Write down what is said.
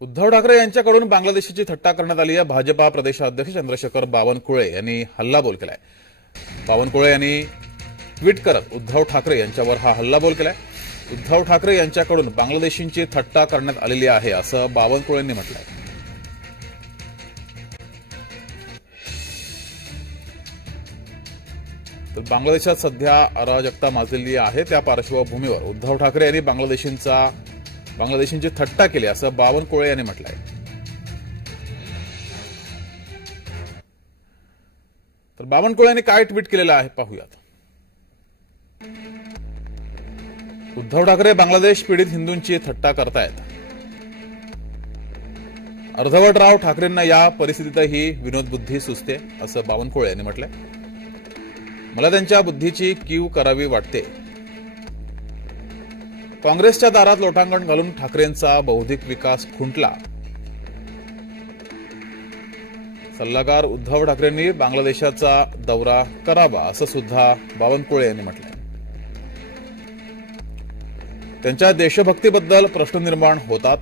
उद्धव ठाकरे यांच्याकडून बांगलादेशची थट्टा करण्यात आली आहे. भाजपा प्रदेशाध्यक्ष चंद्रशेखर बावनकुळे यांनी हल्लाबोल केलाय. बावनकुळे यांनी ट्विट करत उद्धव ठाकरे यांच्यावर हा हल्लाबोल केलाय. उद्धव ठाकरे यांच्याकडून बांगलादेशींची थट्टा करण्यात आलेली आहे असं बावनकुळेंनी म्हटलंय. तर बांगलादेशात सध्या अराजकता माजलेली आहे. त्या पार्श्वभूमीवर उद्धव ठाकरे यांनी बांगलादेशींची थट्टा केली असं बावनकुळे यांनी म्हटलंय. तर बावनकुळे यांनी काय ट्विट केलेलं आहे पाहूयात. उद्धव ठाकरे बांगलादेश पीडित हिंदूंची थट्टा करतायत. अर्धवट राव ठाकरेंना या परिस्थितीतही विनोदबुद्धी सुचते असं बावनकुळे यांनी म्हटलंय. मला त्यांच्या बुद्धीची कीव करावी वाटते. काँग्रेसच्या दारात लोटांगण घालून ठाकरेंचा बौद्धिक विकास खुंटला. सल्लागार उद्धव ठाकरेंनी बांगलादेशाचा दौरा करावा असं सुद्धा बावनकुळे यांनी म्हटलंय. त्यांच्या देशभक्तीबद्दल प्रश्न निर्माण होतात.